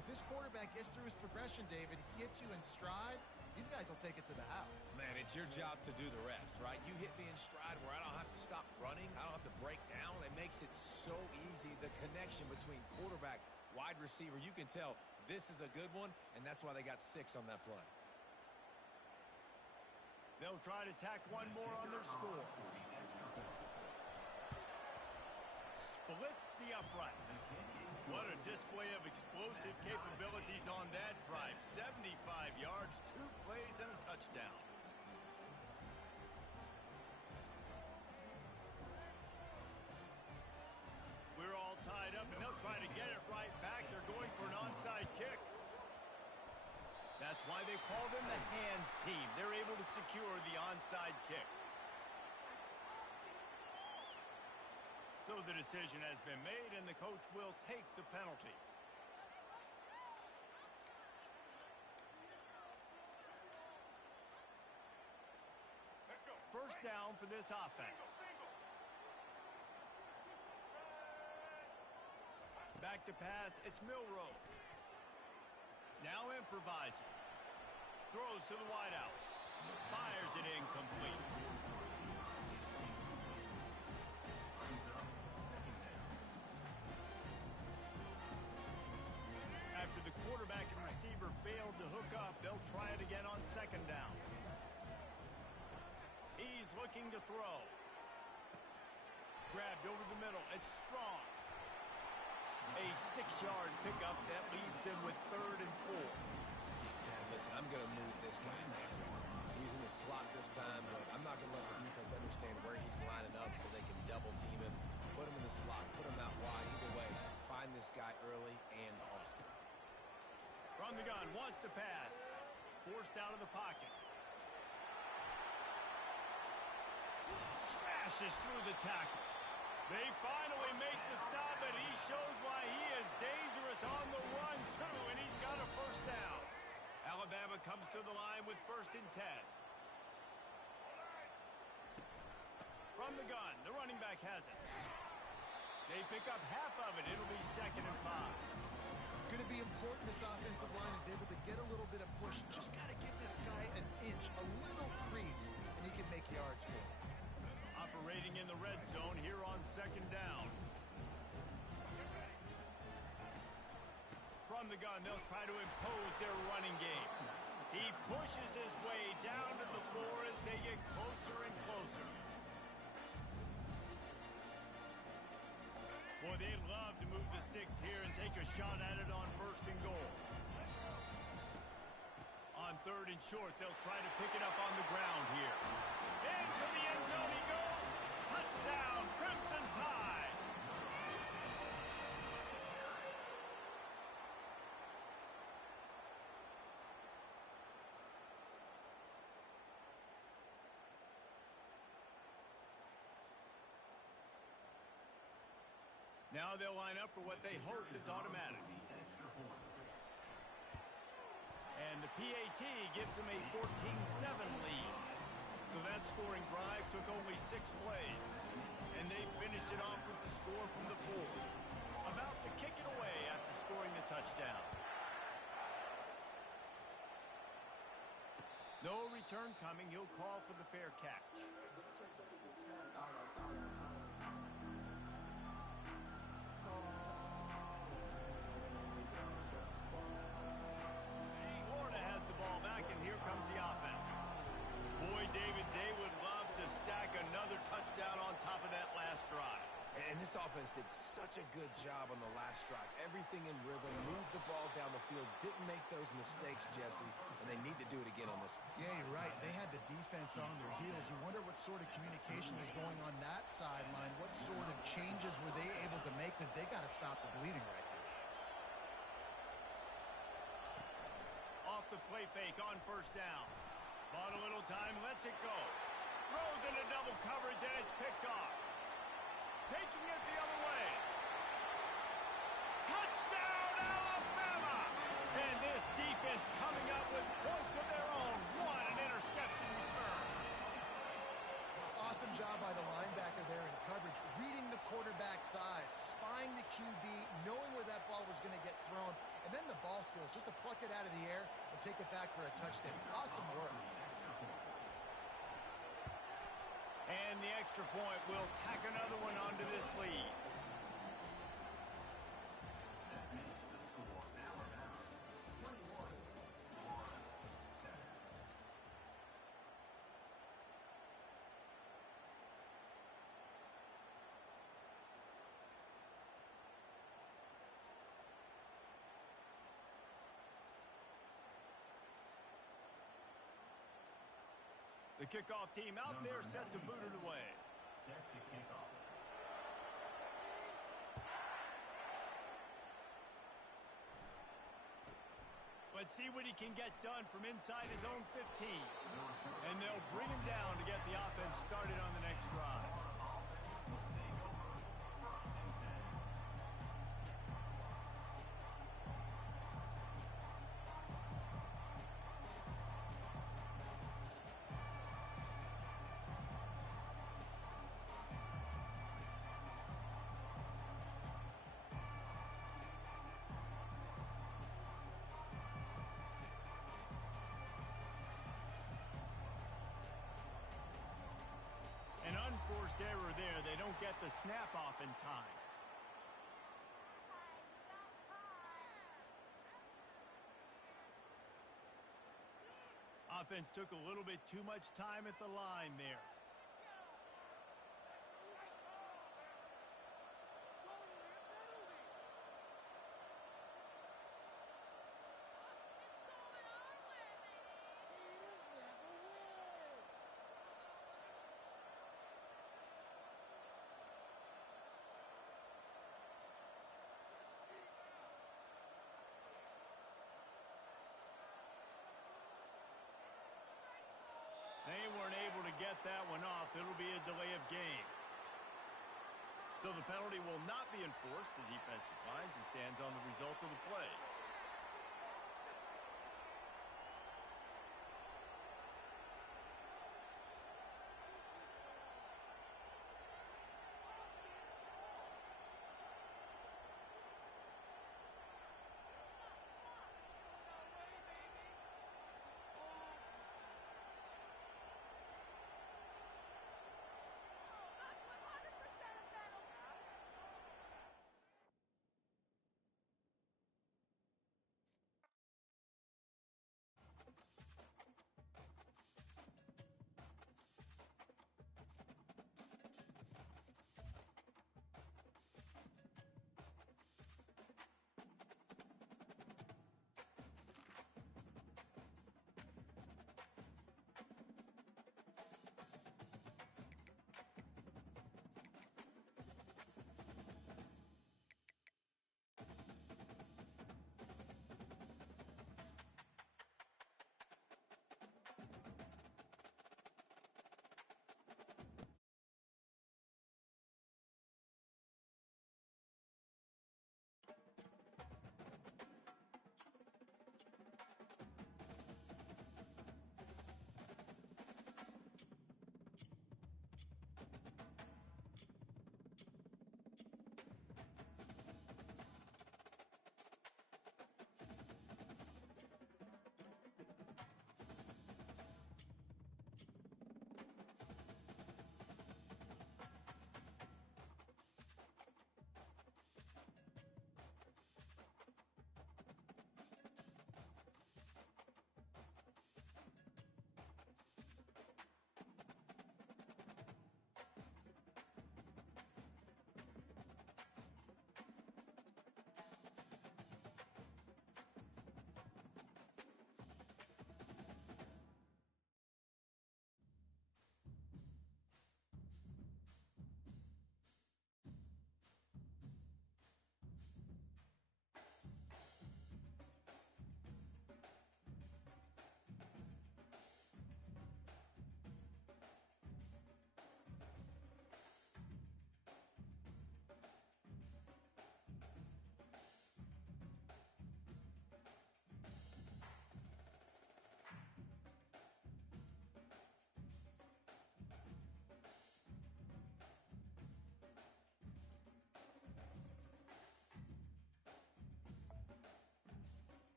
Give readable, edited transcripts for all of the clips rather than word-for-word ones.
if this quarterback gets through his progression, David, he hits you in stride, these guys will take it to the house. Man, it's your job to do the rest, right? You hit me in stride where I don't have to stop running. I don't have to break down. It makes it so easy. The connection between quarterback, wide receiver, you can tell this is a good one, and that's why they got 6 on that play. They'll try to tack one more on their score. Splits the uprights. What a display of explosive capabilities on that drive. 75 yards, 2 plays, and a touchdown. We're all tied up, and they'll try to get it right back. They're going for an onside kick. That's why they call them the hands team. They're able to secure the onside kick. So the decision has been made, and the coach will take the penalty. First down for this offense. Back to pass, it's Milroe. Now improvising. Throws to the wideout. Fires it incomplete. After the quarterback and receiver failed to hook up, they'll try it again on second down. He's looking to throw. Grabbed over the middle. It's Strong. A 6-yard pickup that leaves them with 3rd and 4. Yeah, listen, I'm going to move this guy down. He's in the slot this time, but I'm not going to let the defense understand where he's lining up so they can double team him. Put him in the slot, put him out wide. Either way, find this guy early and often. From the gun, wants to pass. Forced out of the pocket. Smashes through the tackle. They finally make the stop, and he shows why he is dangerous on the run, too, and he's got a first down. Alabama comes to the line with 1st and 10. From the gun, the running back has it. They pick up half of it. It'll be 2nd and 5. It's going to be important this offensive line is able to get a little bit of push. Just got to give this guy an inch, a little crease, and he can make yards for him. Operating in the red zone here on 2nd down. From the gun, they'll try to impose their running game. He pushes his way down to the floor as they get closer and closer. Boy, they'd love to move the sticks here and take a shot at it on 1st and goal. On 3rd and short, they'll try to pick it up on the ground here. Into the end zone he goes. Touchdown, Crimson Tide. Now they'll line up for what they hope is automatic. And the PAT gives them a 14-7 lead. So that scoring drive took only 6 plays. And they finished it off with the score from the 4. About to kick it away after scoring the touchdown. No return coming. He'll call for the fair catch. Florida has the ball back, and here comes the offense. Boy, David, they would love to stack another touchdown on top of that last drive. And this offense did such a good job on the last drive. Everything in rhythm, moved the ball down the field, didn't make those mistakes, Jesse, and they need to do it again on this one. Yeah, you're right. They had the defense on their heels. You wonder what sort of communication was going on that sideline. What sort of changes were they able to make, because they got to stop the bleeding right now. Off the play fake on 1st down. Bought a little time, lets it go. Throws into double coverage, and it's picked off. Taking it the other way. Touchdown, Alabama! And this defense coming up with points of their own. What an interception return. Awesome job by the linebacker there in coverage, reading the quarterback's eyes, spying the QB, knowing where that ball was going to get thrown, and And then the ball skills, just to pluck it out of the air and take it back for a touchdown. Awesome work. And the extra point will tack another one onto this lead. The kickoff team out there set to boot it away. Set to kick off. Let's see what he can get done from inside his own 15. And they'll bring him down to get the offense started on the next drive. An unforced error there. They don't get the snap off in time. Offense took a little bit too much time at the line there. They weren't able to get that one off. It'll be a delay of game. So the penalty will not be enforced. The defense declines and stands on the result of the play.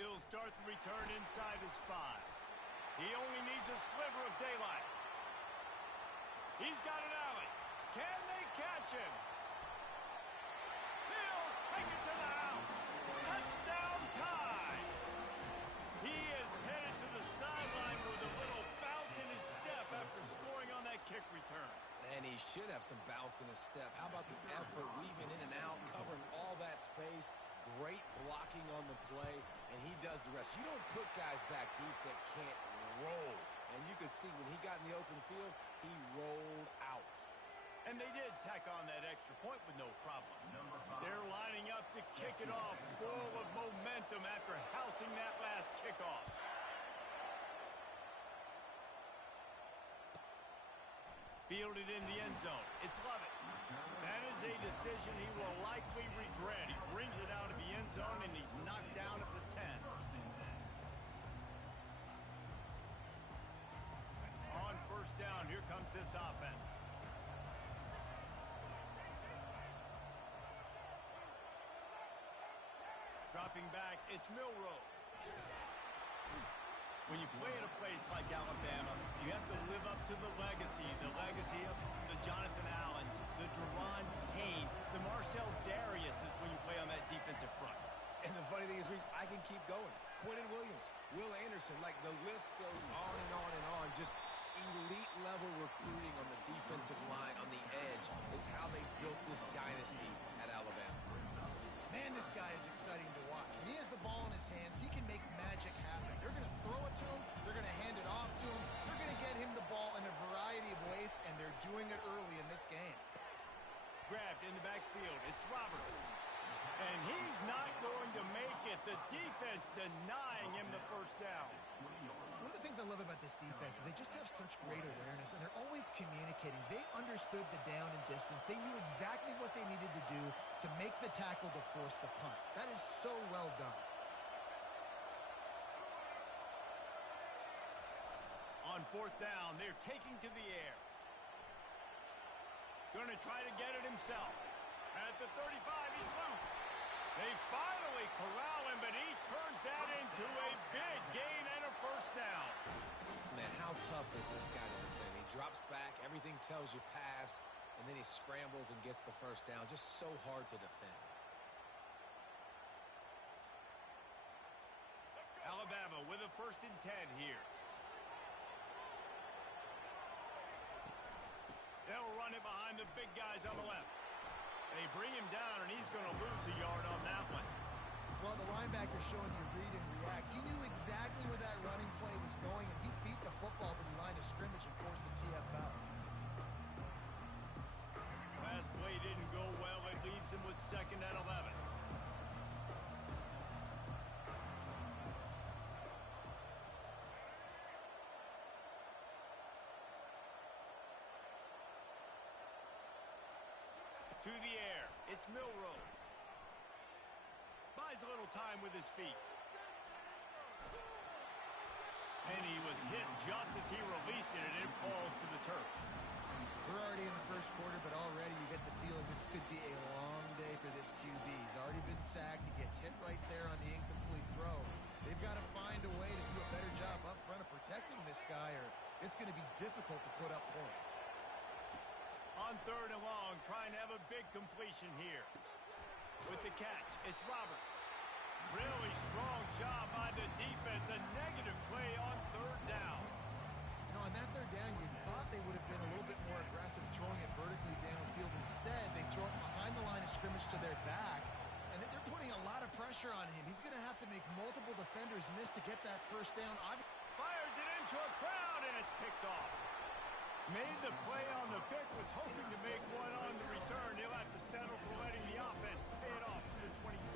He'll start the return inside his 5. He only needs a sliver of daylight. He's got an alley. Can they catch him? He'll take it to the house. Touchdown tie. He is headed to the sideline with a little bounce in his step after scoring on that kick return. And he should have some bounce in his step. How about the effort, weaving in and out, covering all that space, great blocking on the play, and he does the rest. You don't put guys back deep that can't roll. And you could see when he got in the open field, he rolled out. And they did tack on that extra point with no problem. They're lining up to kick it off, full of momentum after housing that last kickoff. Fielded in the end zone. It's Lovett. That is a decision he will likely regret. He brings it out of the end zone, and he's knocked down at the 10. On first down, here comes this offense. Dropping back, it's Milroe. When you play at a place like Alabama, you have to live up to the legacy of the Jonathan Allens, the Deron Haynes, the Marcel Dariuses when you play on that defensive front. And the funny thing is, Reese, I can keep going. Quentin Williams, Will Anderson, like the list goes on and on and on. Just elite level recruiting on the defensive line, on the edge, is how they built this dynasty at Alabama. Man, this guy is exciting to watch. When he has the ball in his hands, he can make magic happen. They're going to throw it to him. They're going to hand it off to him. They're going to get him the ball in a variety of ways, and they're doing it early in this game. Grabbed in the backfield. It's Roberts. And he's not going to make it. The defense denying him the first down. One of the things I love about this defense is they just have such great awareness, and they're always communicating. They understood the down and distance. They knew exactly what they needed to do to make the tackle to force the punt. That is so well done. On fourth down, they're taking to the air. Going to try to get it himself. At the 35, he's loose. They finally corral him, but he turns that into a big gain and a first down. Man, how tough is this guy to defend? He drops back, everything tells you pass, and then he scrambles and gets the first down. Just so hard to defend. Alabama with a 1st and 10 here. They'll run it behind the big guys on the left. They bring him down, and he's going to lose a yard on that one. Well, the linebacker's showing you read and react. He knew exactly where that running play was going, and he beat the football to the line of scrimmage and forced the TFL. Last play didn't go well. It leaves him with 2nd and 11. To the air, it's Milroe. Buys a little time with his feet. And he was hit just as he released it, and it falls to the turf. We're already in the first quarter, but already you get the feeling this could be a long day for this QB. He's already been sacked. He gets hit right there on the incomplete throw. They've got to find a way to do a better job up front of protecting this guy, or it's going to be difficult to put up points. On 3rd and long, trying to have a big completion here. With the catch, it's Roberts. Really strong job by the defense. A negative play on 3rd down. You know, on that 3rd down, you thought they would have been a little bit more aggressive throwing it vertically downfield. Instead, they throw it behind the line of scrimmage to their back, and they're putting a lot of pressure on him. He's going to have to make multiple defenders miss to get that first down. Fires it into a crowd, and it's picked off. Made the play on the pick, was hoping to make one on the return. He'll have to settle for letting the offense pay it off to the 26.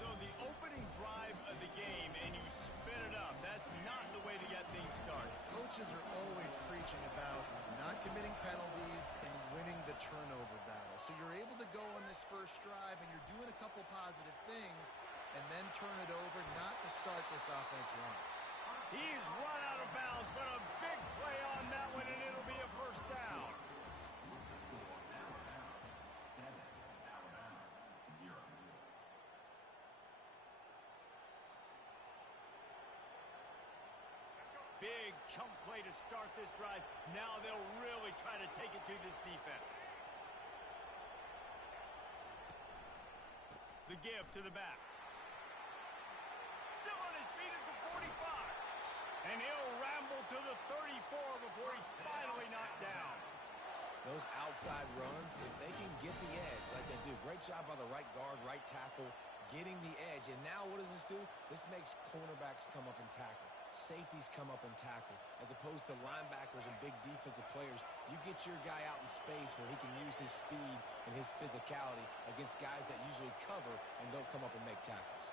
So the opening drive of the game, and you spin it up. That's not the way to get things started. Coaches are always preaching about not committing penalties and winning the turnover battle. So you're able to go on this first drive, and you're doing a couple positive things, and then turn it over, not to start this offense one. He's run out of bounds, but a big play on that one, and it'll be a first down. Big chunk play to start this drive. Now they'll really try to take it to this defense. The give to the back. Still on his feet at the 45. And he'll ramble to the 34 before he's finally knocked down. Those outside runs, if they can get the edge like they do, great job by the right guard, right tackle, getting the edge. And now what does this do? This makes cornerbacks come up and tackle. Safeties come up and tackle. As opposed to linebackers and big defensive players, you get your guy out in space where he can use his speed and his physicality against guys that usually cover and don't come up and make tackles.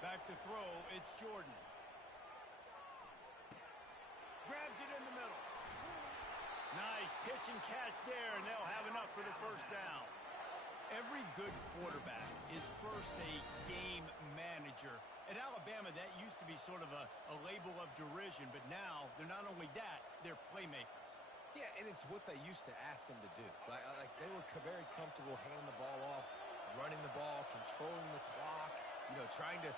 Back to throw, it's Jordan. Grabs it in the middle. Nice pitch and catch there, and they'll have enough for the first down. Every good quarterback is first a game manager. At Alabama, that used to be sort of a label of derision, but now they're not only that, they're playmakers. Yeah, and it's what they used to ask them to do. Like they were very comfortable handing the ball off, running the ball, controlling the clock, trying to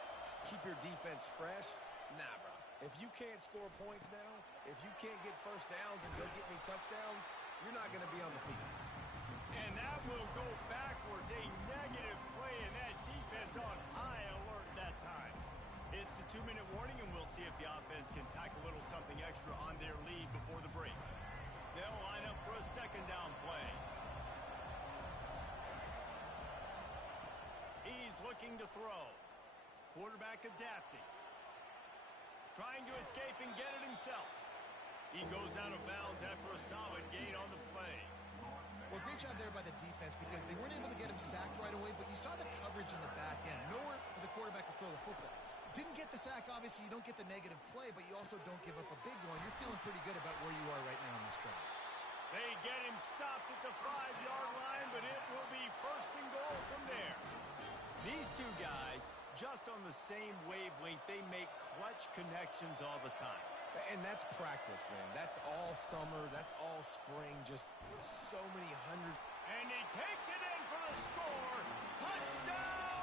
keep your defense fresh. Nah, bro. If you can't score points now, if you can't get first downs and go get me touchdowns, you're not going to be on the field. And that will go backwards. A negative play, and that defense on high alert that time. It's the 2-minute warning, and we'll see if the offense can tack a little something extra on their lead before the break. They'll line up for a second down play. He's looking to throw. Quarterback adapting. Trying to escape and get it himself. He goes out of bounds after a solid gain on the play. Well, great job there by the defense because they weren't able to get him sacked right away, but you saw the coverage in the back end. Nowhere for the quarterback to throw the football. Didn't get the sack, obviously. You don't get the negative play, but you also don't give up a big one. You're feeling pretty good about where you are right now in this drive. They get him stopped at the 5-yard line, but it will be first and goal from there. These two guys, just on the same wavelength, they make clutch connections all the time. And that's practice, man. That's all summer. That's all spring. Just so many hundreds. And he takes it in for the score. Touchdown,